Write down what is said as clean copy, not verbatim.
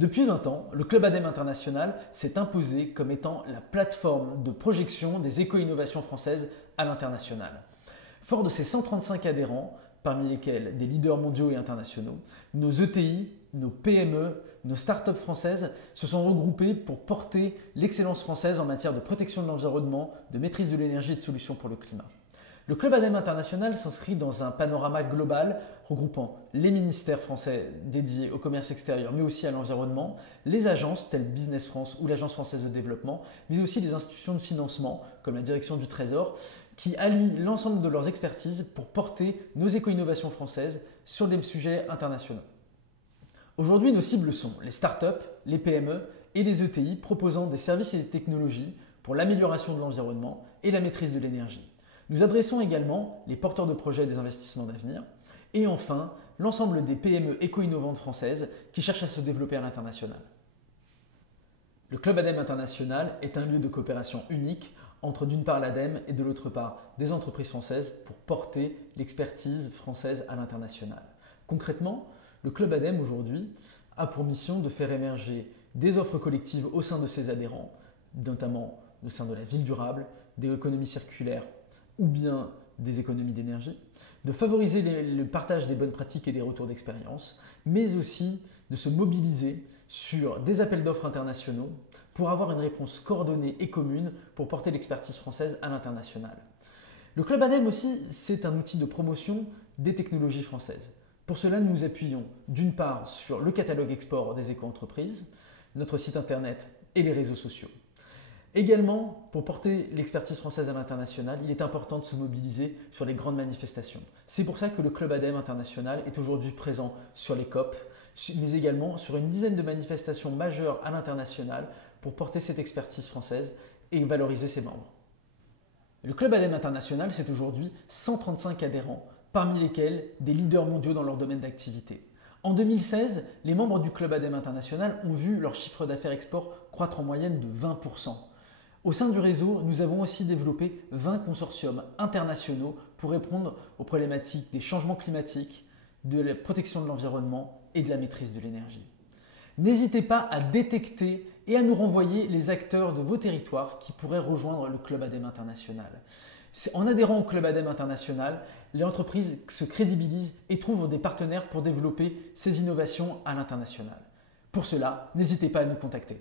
Depuis 20 ans, le Club ADEME International s'est imposé comme étant la plateforme de projection des éco-innovations françaises à l'international. Fort de ses 135 adhérents, parmi lesquels des leaders mondiaux et internationaux, nos ETI, nos PME, nos startups françaises se sont regroupés pour porter l'excellence française en matière de protection de l'environnement, de maîtrise de l'énergie et de solutions pour le climat. Le Club ADEME International s'inscrit dans un panorama global regroupant les ministères français dédiés au commerce extérieur mais aussi à l'environnement, les agences telles Business France ou l'Agence française de développement, mais aussi les institutions de financement comme la direction du Trésor qui allient l'ensemble de leurs expertises pour porter nos éco-innovations françaises sur des sujets internationaux. Aujourd'hui, nos cibles sont les startups, les PME et les ETI proposant des services et des technologies pour l'amélioration de l'environnement et la maîtrise de l'énergie. Nous adressons également les porteurs de projets des investissements d'avenir et enfin l'ensemble des PME éco-innovantes françaises qui cherchent à se développer à l'international. Le Club ADEME International est un lieu de coopération unique entre d'une part l'ADEME et de l'autre part des entreprises françaises pour porter l'expertise française à l'international. Concrètement, le Club ADEME aujourd'hui a pour mission de faire émerger des offres collectives au sein de ses adhérents, notamment au sein de la ville durable, des économies circulaires ou bien des économies d'énergie, de favoriser le partage des bonnes pratiques et des retours d'expérience, mais aussi de se mobiliser sur des appels d'offres internationaux pour avoir une réponse coordonnée et commune pour porter l'expertise française à l'international. Le Club ADEME aussi, c'est un outil de promotion des technologies françaises. Pour cela, nous nous appuyons d'une part sur le catalogue export des éco-entreprises, notre site internet et les réseaux sociaux. Également, pour porter l'expertise française à l'international, il est important de se mobiliser sur les grandes manifestations. C'est pour ça que le Club ADEME International est aujourd'hui présent sur les COP, mais également sur une dizaine de manifestations majeures à l'international pour porter cette expertise française et valoriser ses membres. Le Club ADEME International, c'est aujourd'hui 135 adhérents, parmi lesquels des leaders mondiaux dans leur domaine d'activité. En 2016, les membres du Club ADEME International ont vu leur chiffre d'affaires export croître en moyenne de 20%. Au sein du réseau, nous avons aussi développé 20 consortiums internationaux pour répondre aux problématiques des changements climatiques, de la protection de l'environnement et de la maîtrise de l'énergie. N'hésitez pas à détecter et à nous renvoyer les acteurs de vos territoires qui pourraient rejoindre le Club ADEME International. En adhérant au Club ADEME International, les entreprises se crédibilisent et trouvent des partenaires pour développer ces innovations à l'international. Pour cela, n'hésitez pas à nous contacter.